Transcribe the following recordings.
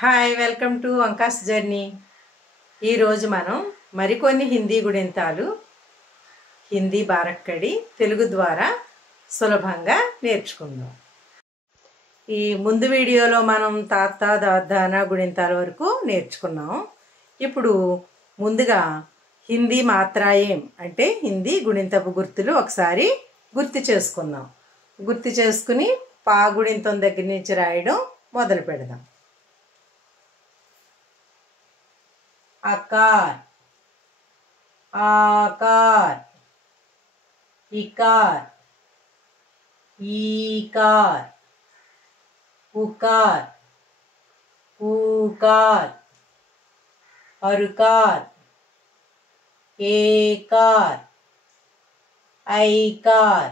Hi, welcome to Anka's journey. ఈరోజు మనం మరికొన్ని హిందీ గుణింతాలు హిందీ బారక్కడి తెలుగు ద్వారా సులభంగా నేర్చుకుందాం. ఈ ముందు వీడియోలో మనం తాత దాదాన గుణింతాల వరకు నేర్చుకున్నాం. ఇప్పుడు ముందుగా హిందీ మాత్రాయేం అంటే హిందీ గుణింతపు గుర్తులు ఒకసారి గుర్తు చేసుకుందాం. గుర్తు చేసుకుని పా గుణింతం దగ్గర నుంచి రాయడం మొదలు పెడదాం. आकार, आकार, इकार, ईकार, उकार, ऊकार, अरुकार, एकार, ऐकार,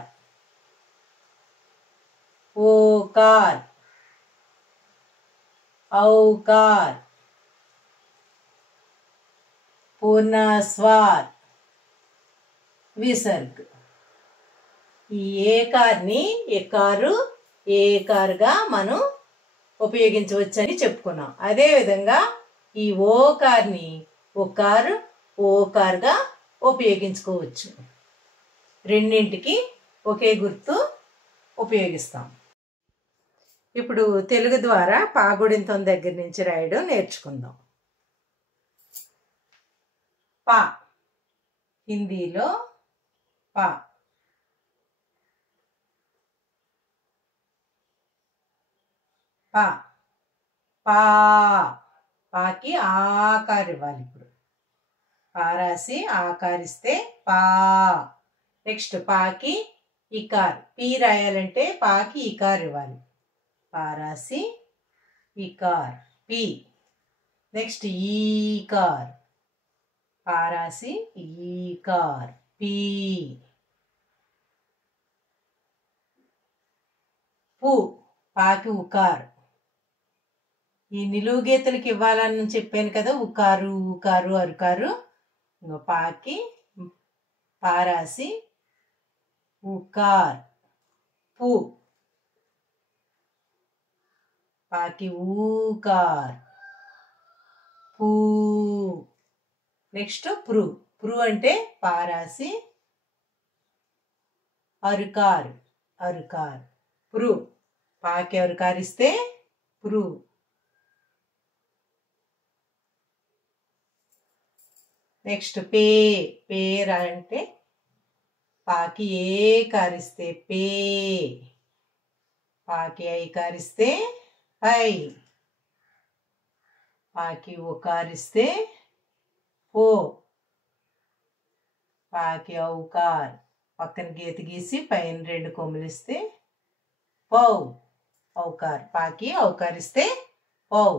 ओकार, औकार, पूर्ण स्वर, विसर्ग. ఈ ఏకార్ని ఎకారు ఏకారుగా మనం ఉపయోగించవచ్చని చెప్పుకున్నాం. అదేవిధంగా ఈ ఓకార్ని ఒకారు ఓకారుగా ఉపయోగించుకోవచ్చు. రెండింటికి ఒకే గుర్తు ఉపయోగిస్తాం. ఇప్పుడు తెలుగు ద్వారా పాగుడింతం దగ్గర నుంచి రాయడం నేర్చుకుందాం. పా హిందీలో పా, పా పా పాకి ఆకారు ఇవ్వాలి. ఇప్పుడు పా రాసి ఆకారిస్తే పా. నెక్స్ట్ పాకి ఇకార్, పీ రాయాలంటే పాకి ఇకార్ ఇవ్వాలి. పా రాసి ఇకార్ పీ. నెక్స్ట్ ఈకార్, పా రాసి ఈకార్ పీ. పు పాకి ఉకార్. ఈ నిలువు గీతలకి ఇవ్వాలని చెప్పాను కదా, ఉకారు ఉకారు అరుకారు. పాకి పా రాసి ఉకార్ పు. పాకి ఊకార్ పూ. నెక్స్ట్ ప్రు, ప్రు అంటే పా రాసి అరుకార్ అరుకార్ ప్రు. పాకి అరుకారిస్తే ప్రు. నెక్స్ట్ పే, పేర్ అంటే పాకి ఏ కారిస్తే పే. పాకి ఐ కారిస్తే ఐ. పాకి ఓకారిస్తే ఓ. పాకి ఔకార్, పక్కన గీత గీసి పైన రెండు కొమ్ములిస్తే పౌ ఔకార్. పాకి ఔకారిస్తే పౌ.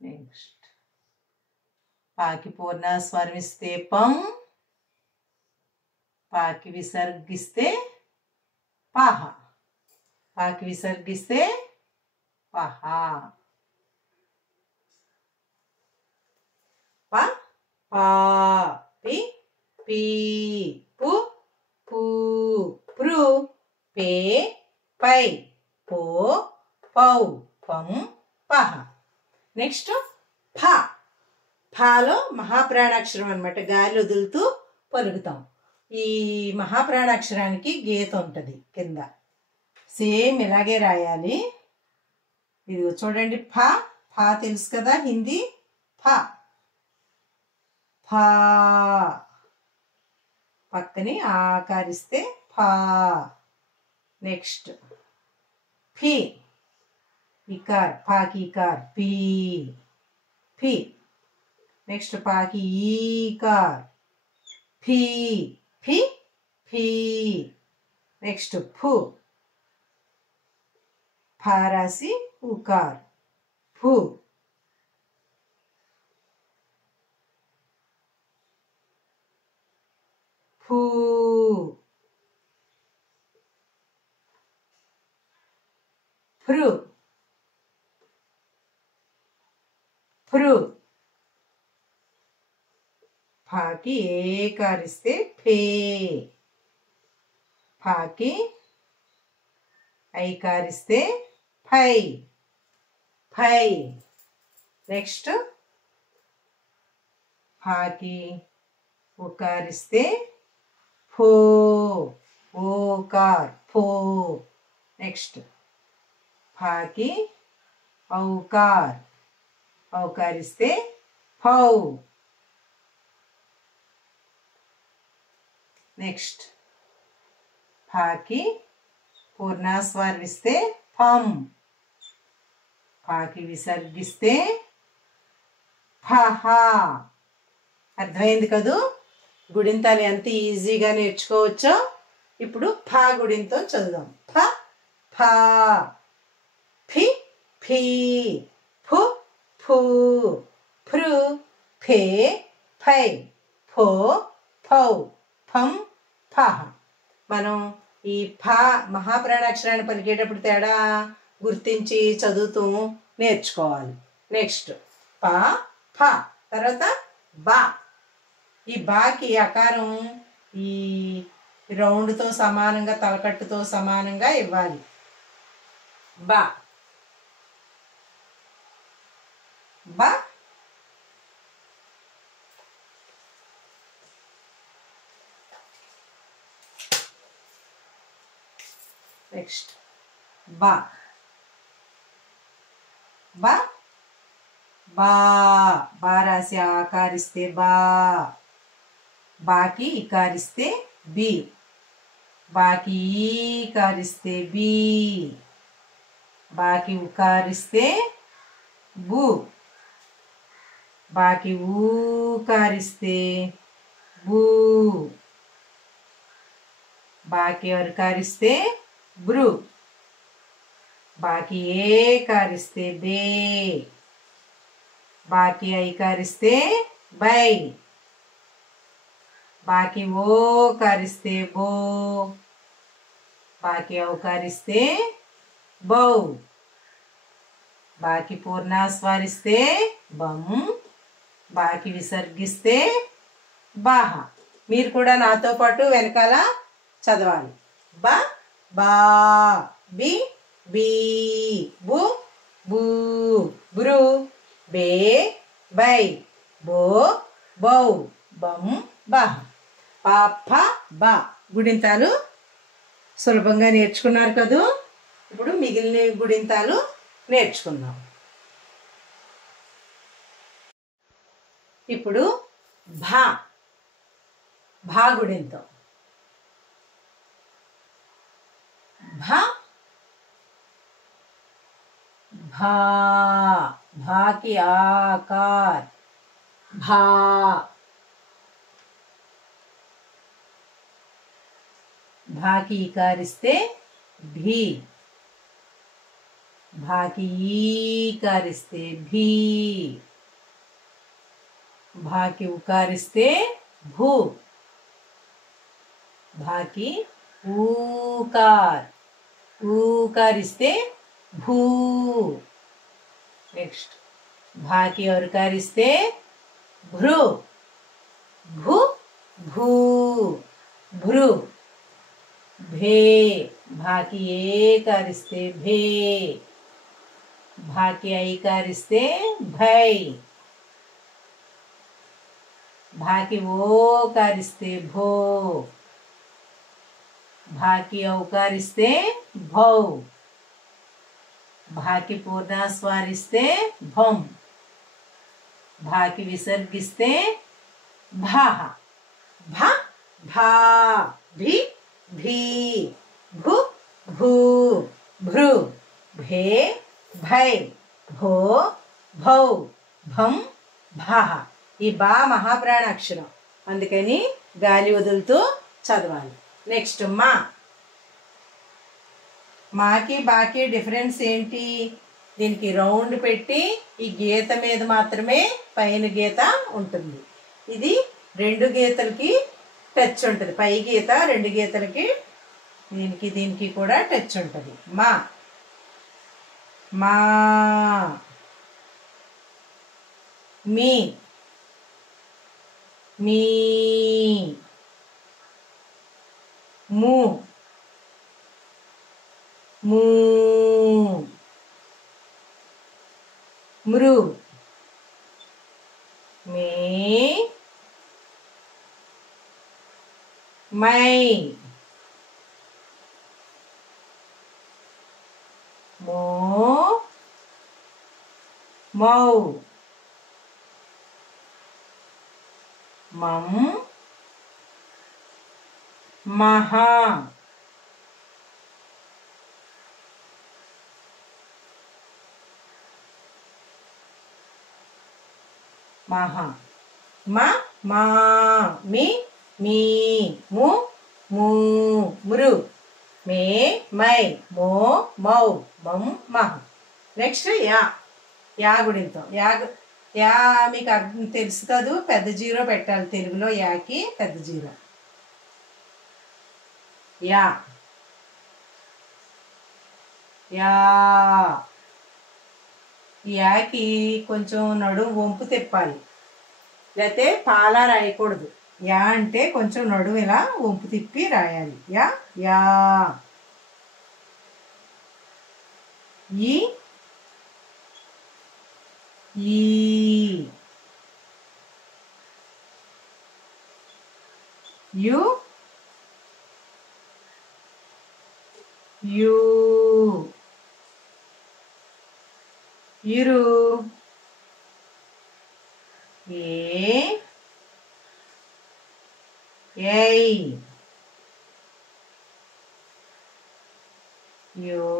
నెక్స్ట్ పాకి పూర్ణ స్వరం ఇస్తే పం. పాకి విసర్గిస్తే పహ. పాకి విసర్గిస్తే పహ. ప పా పి పీ పు పూ ప్రు పే పై పో పౌ పం పహ. నెక్స్ట్ ఫ, ఫాలో మహాప్రాణాక్షరం అనమాట. గాలి వదులుతూ పలుకుతాం. ఈ మహాప్రాణాక్షరానికి గీత ఉంటుంది కింద. సేమ్ ఇలాగే రాయాలి. ఇది చూడండి, ఫ ఫా తెలుసు కదా హిందీ. ఫ ఫా పక్కని ఆకారిస్తే ఫా. నెక్స్ట్ ఫి ఇకార్, పాకి ఇకార్ పీ ఫి. నెక్స్ట్ పాకి ఈకార్ ఫీ ఫి ఫీ. నెక్స్ట్ ఫు, ఫా రాసి ఉకార్ ఫు. ఫూ ఫ్రు, ఫ్రు. ఫాకి ఏ కారిస్తే ఫే. ఫాకి ఐ కారిస్తే ఫై ఫై. నెక్స్ట్ ఫాకి ఉకారిస్తే ఫో, ఓకార్ ఫో. నెక్స్ట్ ఫాకి ఔకార్, ఔకారిస్తే ఫౌ. నెక్స్ట్ ఫాకి పూర్ణాస్వారిస్తే ఫం, ఫాకి విసర్గిస్తే ఫహ. అర్థమైంది కదూ గుడింతాలు ఎంత ఈజీగా నేర్చుకోవచ్చో. ఇప్పుడు ఫా గుడింతో చదువుదాం. ఫ ఫా, ఫి ఫీ, ఫు ఫూ, ఫ్రు ఫే ఫై, ఫో ఫౌ, ఫం ఫహ. మనం ఈ ఫ మహాప్రాణాక్షరాన్ని పలికేటప్పుడు తేడా గుర్తించి చదువుతూ నేర్చుకోవాలి. నెక్స్ట్ ప ఫ, తర్వాత బా. ఈ బాకి ఆకారం ఈ రౌండ్తో సమానంగా తలకట్టుతో సమానంగా ఇవ్వాలి. బా బా. నెక్స్ట్ బా బా బా, బా రాసి ఆకారిస్తే బా, బాకి ఇకారిస్తే బి, బాకి ఈకారిస్తే బి, బాకి ఉకారిస్తే బు, బాకి ఊకారిస్తే బూ, బాకి అరుకారిస్తే బ్రు, బాకి ఏకారిస్తే బే, బాకి ఐకారిస్తే బై, బాకి ఓకారిస్తే బో, బాకి ఔకారిస్తే బౌ, బాకి పూర్ణాస్వారిస్తే బం, బాకి విసర్గిస్తే బాహ. మీరు కూడా నాతో పాటు వెనకాల చదవాలి. బా బా, బి బీ, బు బూ, బ్రు బే బై, బో బౌ, బం బాహ. పా ఫ బా గుడింతాలు సులభంగా నేర్చుకున్నారు కదూ. ఇప్పుడు మిగిలిన గుడింతాలు నేర్చుకుందాం. ఇప్పుడు భా, భా గుడింతం. భా భా, భాకి ఆకార్ భా, భాకి ఈకారిస్తే భీ, భాకి ఈకారిస్తే భీ, భాకి ఉకారిస్తే భూ, భాకి ఊకార్, ఊకారిస్తే భూ. నెక్స్ట్ భాకి అరుకారిస్తే భ్రు, భు భూ, భ్రు భే, భాకి ఏకారిస్తే భే, భాకి ఐకారిస్తే భై, భాకి ఓకారిస్తే భో, భాకి ఔకారిస్తే భౌ, భాకి పూర్ణాస్వారిస్తే భం, భాకి విసర్గిస్తే భాహ. భ భా, భి భీ, భు భూ, భృ భే భై, భో భౌ, భం భాహ. ఈ బా మహాప్రాణాక్షరం, అందుకని గాలి వదులుతూ చదవాలి. నెక్స్ట్ మా, మాకి బాకి డిఫరెన్స్ ఏంటి? దీనికి రౌండ్ పెట్టి ఈ గీత మీద మాత్రమే పైన గీత ఉంటుంది. ఇది రెండు గీతలకి టచ్ ఉంటుంది. పై గీత రెండు గీతలకి దీనికి దీనికి కూడా టచ్ ఉంటుంది. మా మా, మీ మీ, ము మూ, మృ మై, మో, మౌ, మం, మహా, మహా, మా, మీ, మీ, ము, మృ, మే, మై, మో, మౌ, మం, మహ. Next yeah గుణింతం. యా మీకు అర్థం తెలుసు కదూ, పెద్ద జీరో పెట్టాలి తెలుగులో. యాకి పెద్ద జీరో. యా, యాకి కొంచెం నడుము వంపు తిప్పాలి, లేకపోతే పాలా రాయకూడదు. యా అంటే కొంచెం నడుము ఇలా వంపు తిప్పి రాయాలి. యా. ఈ, యు, ఇరు, ఏయ్, యో,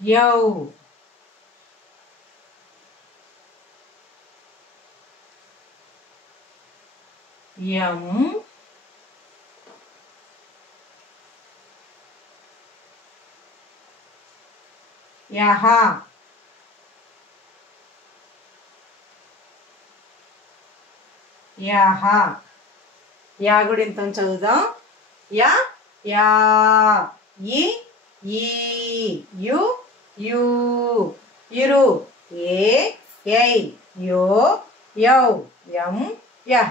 యౌ, యం, యహ, యహ. యా గుణింతం చదువుదాం. యా, ఈ, యు, ఇరు, ఏయ్, యో, యౌ, యం, యహ.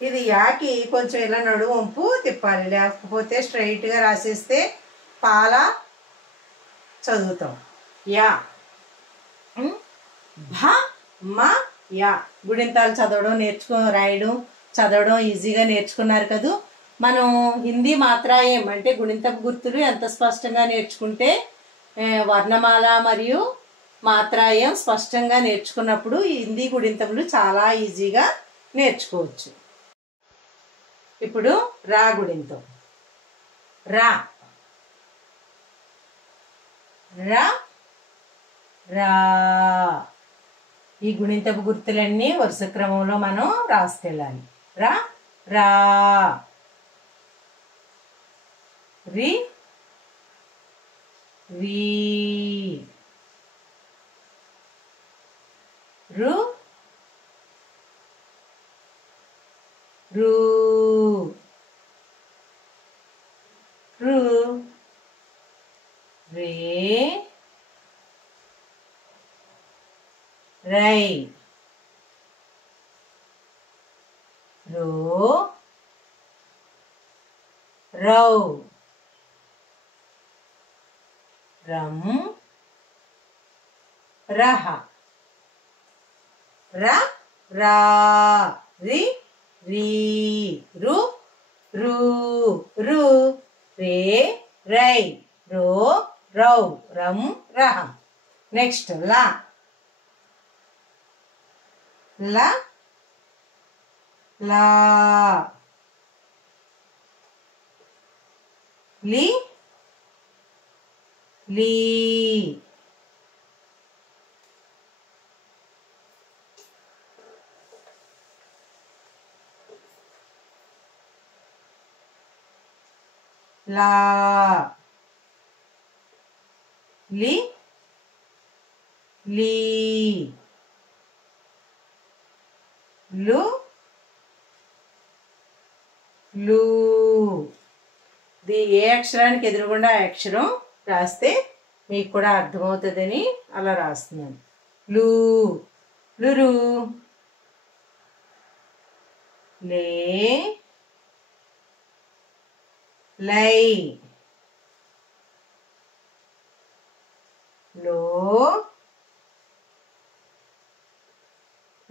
ఇది యాకి కొంచెం ఇలా నడుము వంపు తిప్పాలి, లేకపోతే స్ట్రైట్గా రాసేస్తే పాల చదువుతాం. యా, భ, మ, యా. గుణింతాలు చదవడం రాయడం చదవడం ఈజీగా నేర్చుకున్నారు కదూ. మనం హిందీ మాత్రాయం అంటే గుణింతపు గుర్తులు ఎంత స్పష్టంగా నేర్చుకుంటే వర్ణమాల మరియు మాత్రాయం స్పష్టంగా నేర్చుకున్నప్పుడు ఈ హిందీ గుణింతములు చాలా ఈజీగా నేర్చుకోవచ్చు. ఇప్పుడు రా గుణింతం. రా, రా. ఈ గుణింతపు గుర్తులన్నీ వరుస క్రమంలో మనం రాసుకెళ్ళాలి. రా, రి, రు, రే, రై, రో, రౌ, రం, రహ, రా, రి, రు, రే, రై, రో, రౌ, రం, రహ. నెక్స్ట్ లా, లి, లా, లి, లు, ఇది ఏ అక్షరానికి ఎదురుగుండా అక్షరం రాస్తే మీకు కూడా అర్థమవుతుందని అలా రాస్తున్నాను. లురు, లే, లై, లో,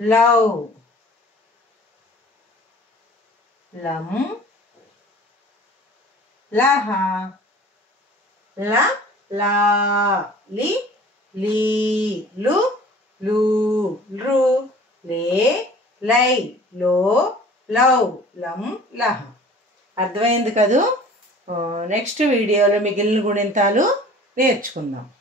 లవ్, లం, లహ, ల, లా, లి, లీ, లు, లూ, లృ, లే, లై, లో, లవ్, లం, లహ. అర్థమైంది కదూ? నెక్స్ట్ వీడియోలో మిగిలిన గుణింతాలు నేర్చుకుందాం.